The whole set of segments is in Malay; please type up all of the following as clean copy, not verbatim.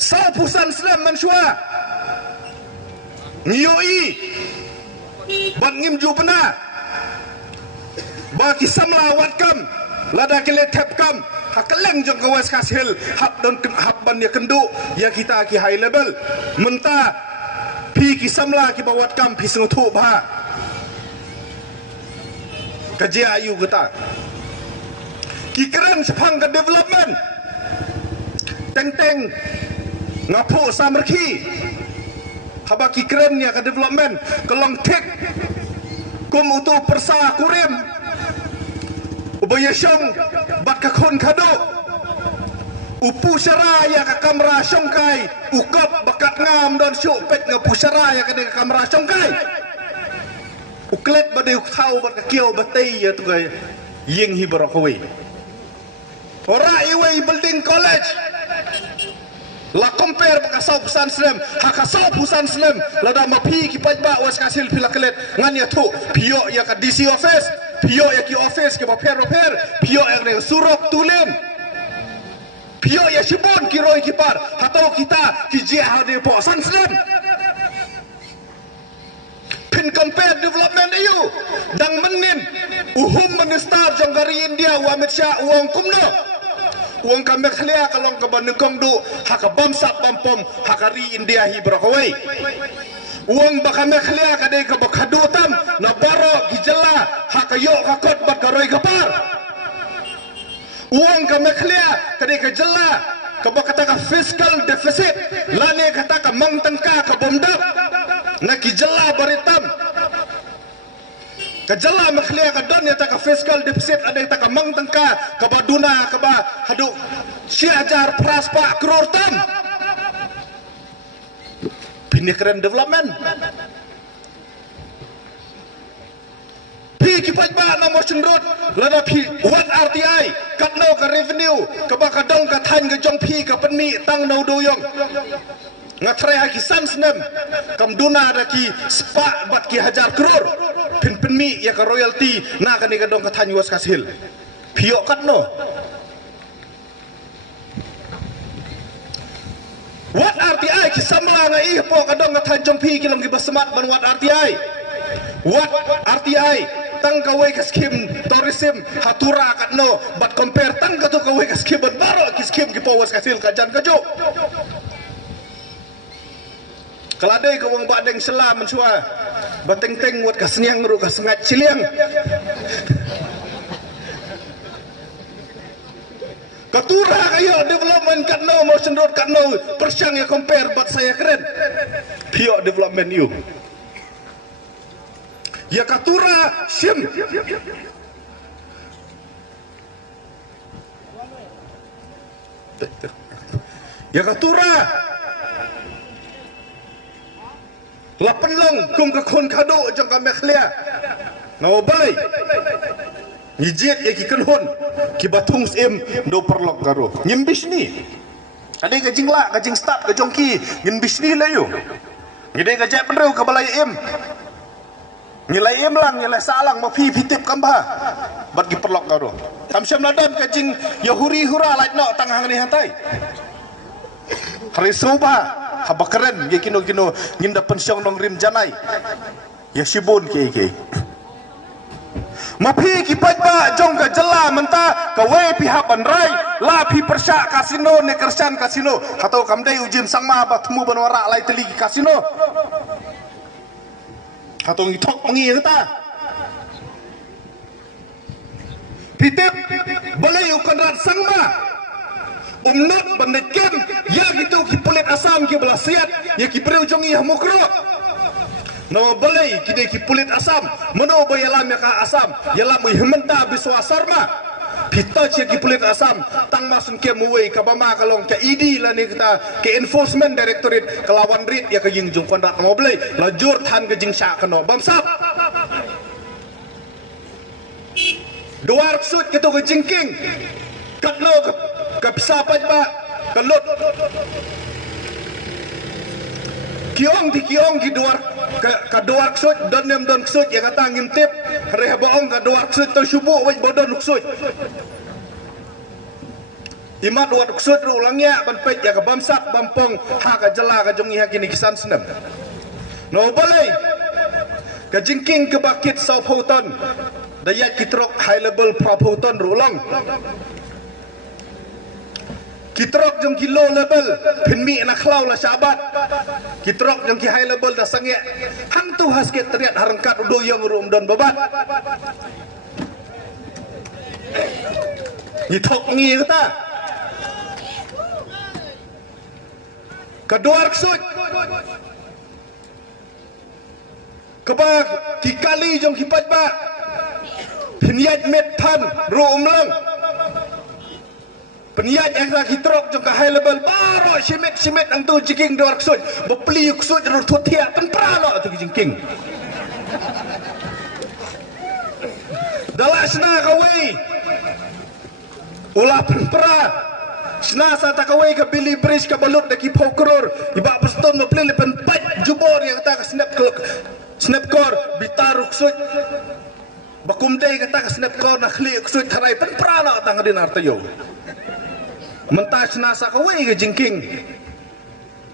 sau pusan Islam mansua ngiyoi bat ngimju pena baki samla watkam lada kele tepkam hakeleng jong kawas kasil hab don hab ban ya kendu ya kita ki high level menta pi ki samla ki bawatkam pi sengutu ba kerja ayu kita ki keren sepang ke development teng-teng ngapu samerki habaki kerennya ke development kelong tek kum utu persa kurim ubaya syong bat ka khon kado upu syaraya ka kamera syongkai ukap bakat ngam don syuk pet ngapu syaraya ka de kamera syongkai uklet bade ukhau bat ka kiau batai ya tu kai ying hi barakoi ora iwei building college la compare baka sau pusan Islam haka sau pusan Islam lada mapi ki pajba was kasil pilakelet ngan ya tu pio ya ka DC office pio ya ki office ke baper pio ya ne surok tulen pio ya sibon ki roi ki par hatau kita ki je hade po san Islam pin compare development ayu dang menin uhum minister jonggari India wa Amit Shah uang kumno uang kami khalia kalong kabandung kongdu haka bamsap bampom hakari India hi berakawai uang bakame khalia kadai kabakadu tam na baro gijala haka yo kakot bakaroi kapar uang kami khalia kadai kajala kabakata ka fiscal deficit lane kata ka mangtangka ka bomdap na gijala baritam kajala makhlia ka don ya ta ka fiscal deficit ada ta ka mang tangka ka baduna ka ba hadu 6,000 praspa crore tam pinekren development pi ki pajba na mo chundrot lada pi wat RTI katno ka revenue ka ba ka dong ka than ka jong pi ka penmi tang no do yong ngatrai ha ki samsnem kam duna da ki spa bat ki 1,000 crore pin ya ka royalty na ka ni ka dong ka than was kasil pio katno wat RTI ki samla nga i po ka dong ka than jong pi ki long ki basmat ban wat RTI tang ka wei ka skim tourism hatura katno but compare tang ka to ka wei ka skim ban baro ki skim ki po was kasil ka jan ka jo keladai ka wong badeng selam mensua bateng-teng wat ka seniang ru ka sengat ciliang katura kayo development katno motion road katno persyang ya compare bat saya keren pio development you ya katura sim ya katura lapan long kum ka khon kado jong ka mekhlia ngawbai nyijet ya ki kenhon ki batung sim do perlok karo nyimbis ni ade ka jingla ka jing start ka jongki nyimbis ni layo ngide ka jep penreu ka balai im ngilai im lang ngilai salang ma phi pitip kamba bat ki perlok karo tamsyam ladan ka jing yahuri hura lait no tanghang ni hantai hari soba haba keren ya kino nginda pensiong dong rim janai ya sibun ke mapi ki pajba jong ka jela menta ka we pihak bandrai la pi persya kasino ne kersan kasino atau kamdai ujim sangma ba temu banwara lai teli kasino atau ngitok mengi kita pitip boleh ukan rat sangma umnut bandekem ya gitu ki pulit asam ki belasiat ya ki preu jongi hamukro no boleh ki de ki pulit asam meno bayalam ya ka asam ya lam himenta biswa sarma pita che ki pulit asam tang masun ke muwei ka bama kalong ke ID la ni kita ke enforcement directorate kelawan rit ya ka ying jong kontrak no boleh lajur than ke jing sya kano bamsap duar sut ke to ke jingking katlo kapsapat ba kalut kiong di duar ka duar ksut don nem don ksut ya kata ngintip reh boong ka duar ksut to subu waj bodon ksut Imat wat ksud ru ulangnya ban pet ya ka bamsat bampong ha ka jela ka jongi ha kini kisan senam. No balai ka jingking ke bakit sau pautan dayat kitrok high level propautan ru ulang. Kitrok jong ki low level pinmi na khlau la syabat. Kitrok jong ki high level da sange hang tu hasket teriat harangkat do yang rum don babat. Nitok ngi kata kedua ksud kebak kikali jong kipat ba penyat metan ru umlang penyat yang tak kitrok jong ka high level baro simet ang tu jiking dua ksud bepli ksud ru tutia tempra lo tu jiking dalah sna kawai ulah tempra senasa tak kawai ke Billy Bridge ke balut daki pokror iba paston mepli lepen pat jubor yang kata snapcore bitaruk sut bakumdai kata snapcore nak klik sut tharai pen prana tang din artayo mentah senasa kawai ke jingking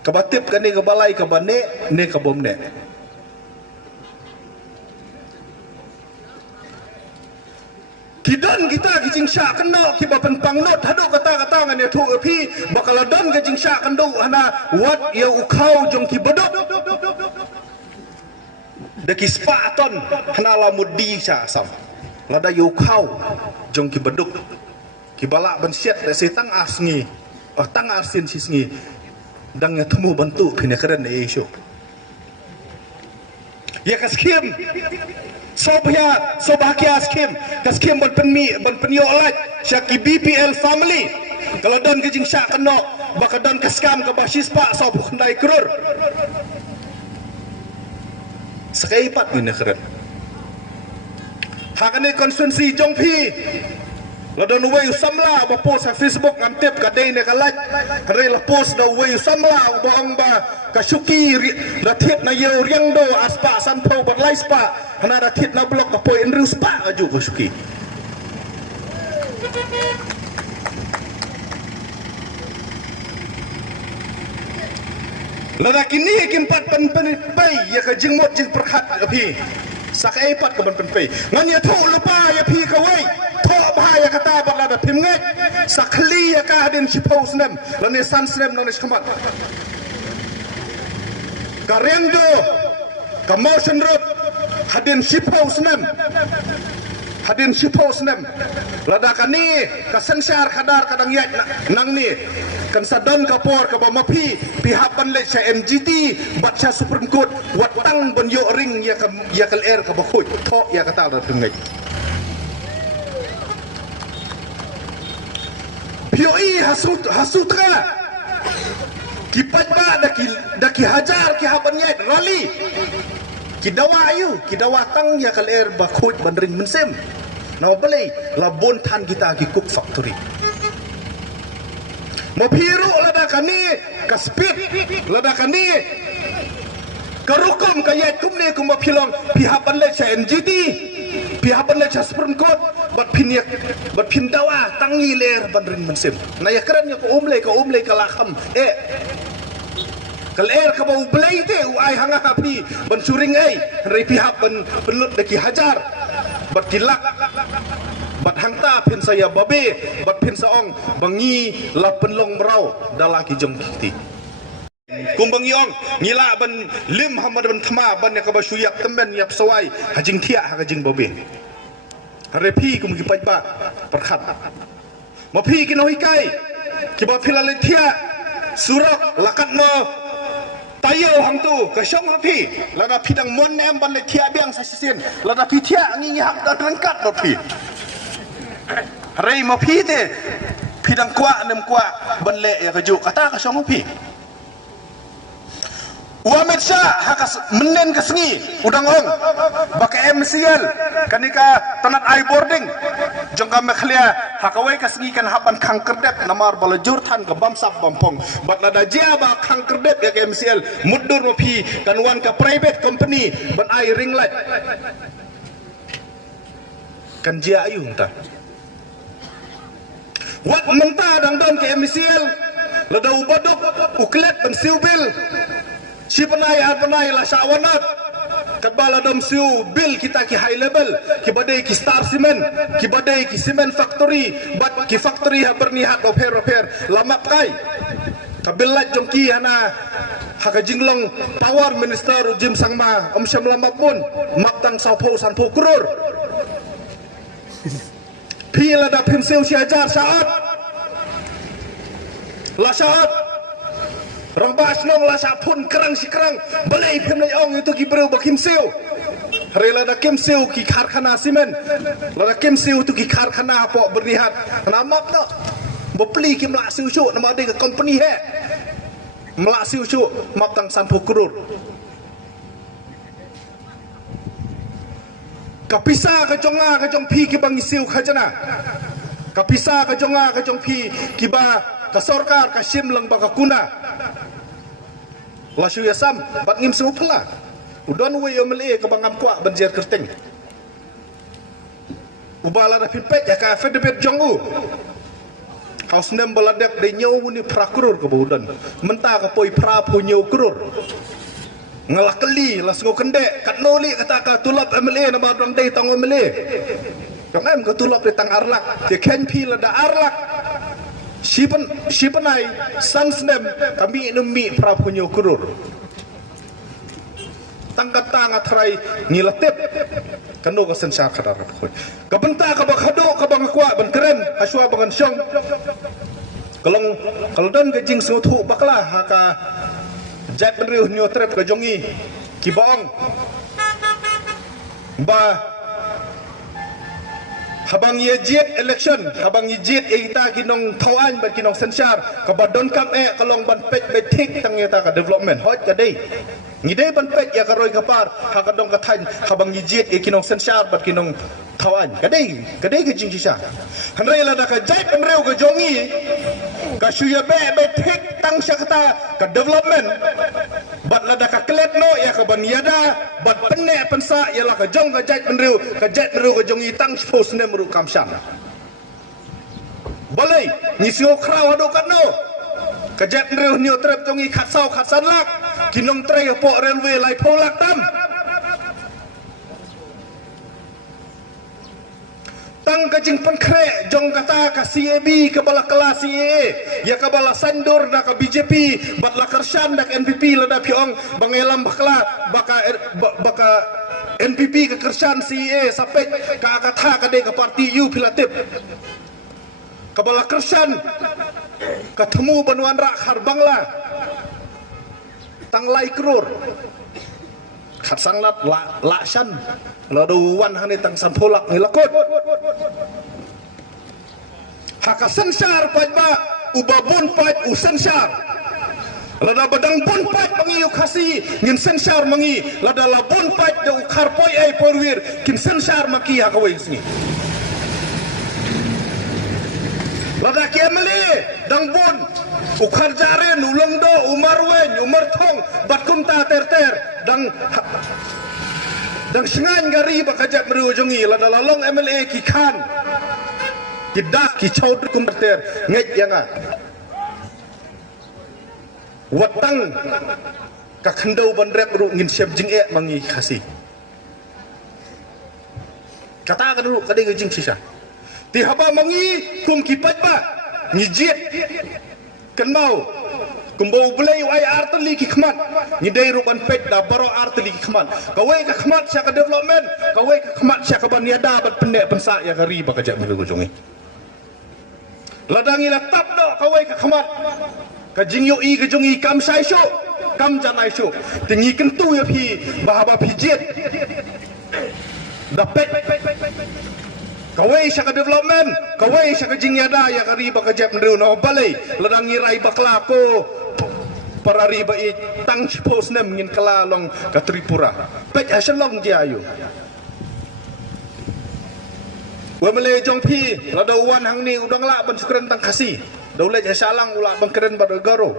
ke batip ke ni ke balai ke bane ne ke bomne Kidan kita kijing syak kena kiba penpang not haduk kata-kata ngane tu api bakal dan kijing syak kendo hana wat ya ukau jong kibadok deki spaton hana lamudi sya sam lada ya ukau jong kibadok kibala ban siat da setang asngi tang asin sisngi dang temu bantu pine keren e isu ya kaskim Sobahagia skim ban penyo alat syaki BPL family kalau don kijing syak kena baka don kaskam ke basis pak sob khandai krur sekaipat ni keren hakane konsumsi jongpi ladon way samla ba post sa Facebook ngamtep ka day ne kalat re la post da way samla ba ang ba ka syuki la tip na yeu riang do aspa san po bat lai spa hana da tip na blok ka poi enru spa aju ka syuki lada kini kimpat pen pai ya ka jingmot jing perhat api sakai pat ka ban pen pai ngan ya thu lupa ya pi ka wai bahaya kata bakla da pimnget sakli ya ka hadin sipau snem lane san snem nang iskamat karendo ka motion road hadin sipau snem lada kani ka sensar kadar kadang yat nang ni kan sadon kapor ka bamapi pihapan le sa MGT baca Supreme Court watang bon yo ring ya kal air ka bakut tho ya kata da pimnget Pioi hasutra kipat ba daki hajar ki habanyat rally kidawa ayu kidawa tang ya kal air bakut bandring mensem na balai labon tan kita ki cook factory mo piru lada kani ka speed lada kani karukom kayat kumne kum pilong pihapan le sa NGT pihapan le sa Supreme Court bat pindawa tangi ler bandring mensem na ya keren ya ko umle ka lakham kal air ka bau blai te ai hanga hapi ban suring rei pihak ban pelut deki hajar bat kilak bat hangta pin saya babe bat pin saong bangi la penlong merau dalaki jong kiti kumbang yong ngila ban lim hamad ban thama ban ya ka ba suyak temen yap sawai hajing thia ha hajing babe repi kum ki pajba perkhat ma phi ki noi kai ki ba philale thia surak lakat mo tayo hang tu ka syong hapi lada pidang mon nem ban le thia biang sa sisin lada pi thia ngi hak da rangkat do phi rei ma phi te pidang kwa nem kwa ban le ya ka ju kata ka syong hapi Uamet Syah hakas menen kesengi udang ong baka MCL kanika tanat ai boarding jongka mekhlia hakawai kesengi kan haban kangkerdep namar balajur tan ke bamsap bampong bat lada jia ba kangkerdep ya ke MCL mudur mopi kan wan ka private company ban ai ring light kan jia ayu entah Wat mentah dang don ke MCL lada ubaduk uklet ban siubil si penai la syawanat kadbala dom siu bil kita ki high level ki badai ki star cement ki badai ki cement factory bat ki factory ha bernihat oper lamak kai kabilat jongki hana haka jinglong power minister Jim Sangma syam lamak pun maptang saupo sanpo krur pila da pensil si ajar saat la saat rang bas nong la sa pun kerang si kerang belai pem lai ong itu ki bro bakim siu rela da kem siu ki karkhana simen la da kem siu tu ki karkhana po bernihat nama no beli ki mla siu chu nama de company he mla siu chu map tang san pukrur kapisa ka jonga ka jong pi ki bang siu khajana kapisa ka jonga ka jong pi ki ba ka sarkar ka sim lang ba ka kuna lasu yasam bat ngim semua pula udon we omle ka bangam kwa banjir kerting ubala da pipet ya ka fedebet jongu haus nem baladek de nyau ni prakurur ka budan menta ka poi pra pu nyau kurur ngalakeli las ngo kendek kat noli kata ka tulap MLA na ba dong dei tang MLA dong em ka tulap de tang arlak de ken pi la da arlak Sipanai sansnem kami numi prapunyo kurur tangkata ngatrai nilatip kanu ka sensar kadar khoi kabenta ka bakhado ka bangakwa ban keren aswa bangan syong kalau don ka jing suthu bakla haka jat riu nyo trep ka jongi kibong ba habang yejit election habang yejit kita kinong thawan ban kinong sensar ka badon kam kalong ban pet betik tang eta ka development hot ka dei ngide ban pet ya ka roi ka par ha ka dong ka than habang yejit kinong sensar ban kinong thawan ka dei ka jing sisa hanrei la da ka jait ban reu ka jongi ka shuya betik tang syakata ka development bat la da ka klet no ya ka ban yada bat penne pensa ya la ka jong ka jait ban reu ka jongi tang post nem ru kamshan balai ni sio kraw hado kan no ka jait reu ni trep jongi khat san lak kinong tre po railway lai polak tam tang ka jing pan kre jong kata ka CAB ka bala kala CAA ya ka bala sandur da ka BJP bat la karshan da NPP la da piong bangelam bakla baka NPP ka karshan CAA sampai ka kata ka de ka parti U pilatip ka bala karshan ka temu banuan rak har bangla tang lai krur khat sanglat la shan la do wan hani tang san pholak ni lakot haka sensar paj ba ubabun paj u sensar lada badang bun paj mangi khasi ngin sensar mangi lada la bun paj de kharpoi ai porwir kin sensar maki haka wei sni lada kemali dang bun ukhar jaren ulong do umarwen umarthong batkum ta ter dang sengan gari bakajat meru jongi la dalalong MLA ki khan ki dak ki chaudr kum ter ngej yanga watang ka khandau bandrep ru ngin sep jing mangi khasi kata ka dulu kadai ke jing sisa ti haba mangi kum ki patba ngijit kenmau kumbau belai wai arteli ki khmat ni dei ruban pet da baro arteli ki khmat kawai ka khmat sya ka development kawai ka khmat sya ka baniada bat pendek pensa ya gari ba kajak melu jongi ladangi la tap do kawai ka khmat ka jingyo i ka jongi kam sai sho kam janai sho tingi kentu ya phi bahaba pijit da pet kawai sya ka development kawai sya ka jingyada ya gari ba kajak melu no balai ladangi rai bakla ko para riba i tang pos nem ngin kalalong ka Tripura pet asalong dia ayu wa mele jong pi la do wan hang ni udang la ban skren tang kasi do le asalang ula ban keren ba garo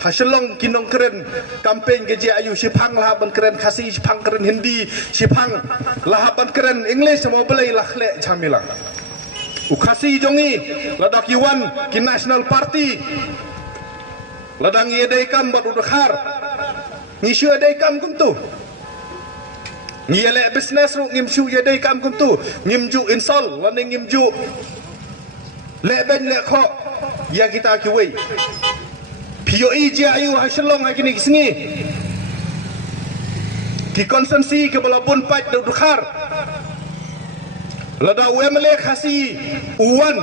hasalong kinong keren campaign ke dia ayu sipang la ban keren kasi sipang keren hindi sipang la ban keren english mo bele la khle chamila ukasi jongi ladak iwan ki National Party ladang ye daikam bat udakhar ni syua daikam kuntu ni ele business ru ngimshu ye daikam kuntu ngimju insol lan ngimju le ben le kho ya kita ki wei POE je ayu haslong hakini kisngi ki konsensi ke balapun pat udakhar lada UMLA khasi uwan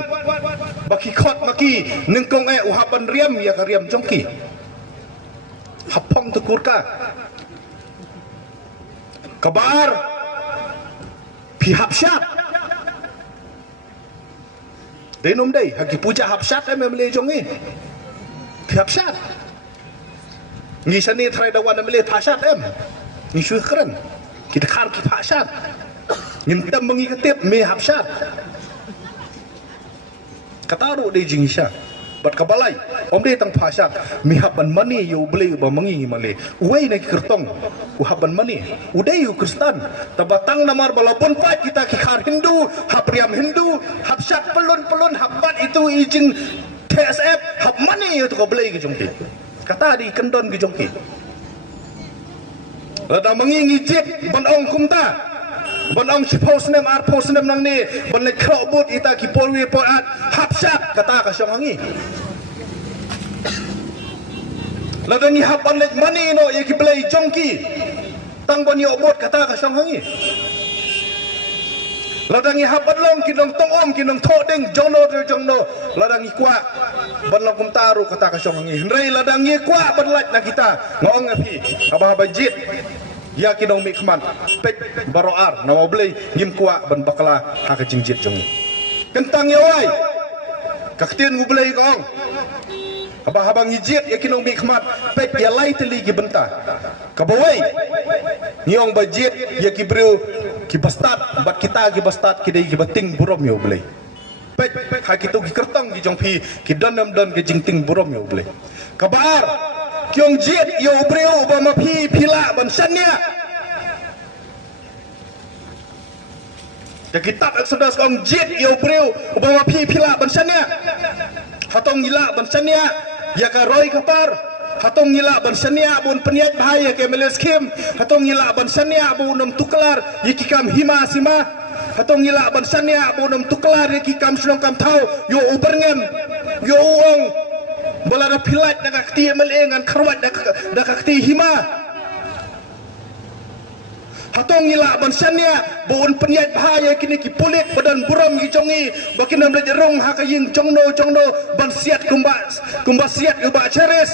baki khot maki nengkong uhaban riam ya ka riam jongki hapong tukurka kabar pihak syat denom dei hagi puja hapsyat MLA jongi pihak syat ngi sani thrai dawan MLA phasat ngi shui keren kita khar ki phasat Nyintam mengikatip me hapsyat kataru de jingisha bat kabalai om de tang phasat mi haban mani yu beli ba mangi male uai na kertong u haban mani udai yu kristan tabatang namar balapun pat kita ki khar Hindu hapriam Hindu hapsyat pelun habat itu ijing TSF hab mani yu to beli ki jongki kata di kendon ki jongki lada mangi ngijit ban ong kumta ban ong posnem ar posnem nang ni ban le krobut ita ki polwi poat hapsyat kata ka syong hangi ladangi haban le mani no ye ki play jongki tang ban yo bot kata ka syong hangi ladangi haban long ki dong tong om ki dong thodeng jongno ladangi kwa ban long kum taru kata ka syong hangi hrei ladangi kwa ban lat na kita ngong api abah bajit ya kinong mikman pek baroar nama boleh ngim kuat ban bakla hak jingjit jongi kentang yawai kaktian gu boleh kong abang ngijit ya kinong mikman pek ya lai teli ki benta kabawai nyong bajit ya ki bru ki bastat bat kita ki bastat ki dei ki bating burom yo boleh pek hak itu ki kertang ki jongpi ki donam don ki jingting burom yo boleh kabar Kyong jit yo breu ba ma pila ban sanya ya kitab Exodus kong jit yo breu ba ma pila ban sanya hatong gila ban sanya ya ka roi kapar hatong gila ban sanya bun peniat bahaya ke meleskim hatong gila ban sanya bu nom tuklar yikikam hima sima hatong gila ban sanya bu nom tuklar yikikam sunong kam thau yo uberngem yo uong bola da pilat da kakti melengan karwat da kakti hima hatong ila ban sanya bon peniat bahaya kini ki pulit badan buram gi jongi bakinam da jerong hakaying jongno ban siat kumba siat uba ceres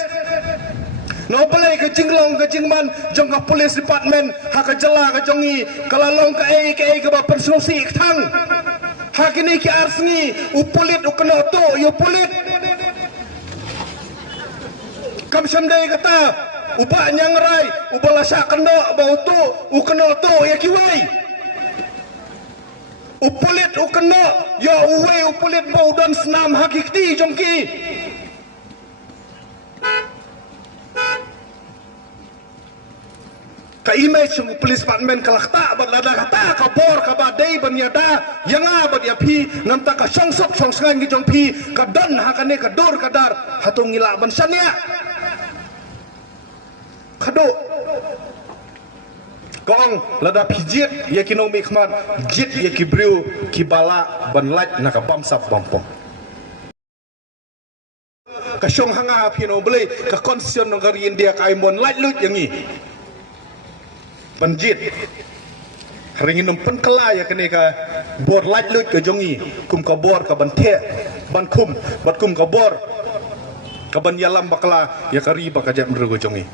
no pelai ke jinglong ke jingman jong ka police department haka jela ka jongi kalalong ka ke ba pensulusi thang hakini ki arsngi upulit ukno to yo pulit kam samdai kata upa nyangrai ubalasa keno bautu ukeno to ya kiwai upulit ukeno ya uwe upulit bau dan senam hakiki jongki ka image ng police department kalakta bat lada kata kabor ka badai banyada yanga bat ya pi namta ka songsok songsngan gi jongpi ka don hakane ka dor kadar hatung ngila ban sanya kado kong lada pijit ya kinong mikman jit ya kibriu kibala ban lait na ka bamsap bampong ka syong hanga pino beli ka konstitusi ng kari India ka imon lait lut yangi ban jit haringin ng penkala ya kene ka bor lait lut ka jongi kum ka bor ka ban the ban kum bat kum ka bor ka ban yalam bakla ya kari bakajak mrugo jongi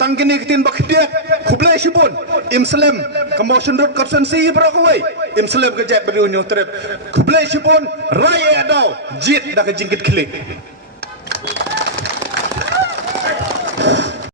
tangkini kitin bakdiat kublai shibun imslam ka motion road konsensi berakawai imslam ka jat beriunyo trip kublai shibun raya adau jit dah ka jingkit klik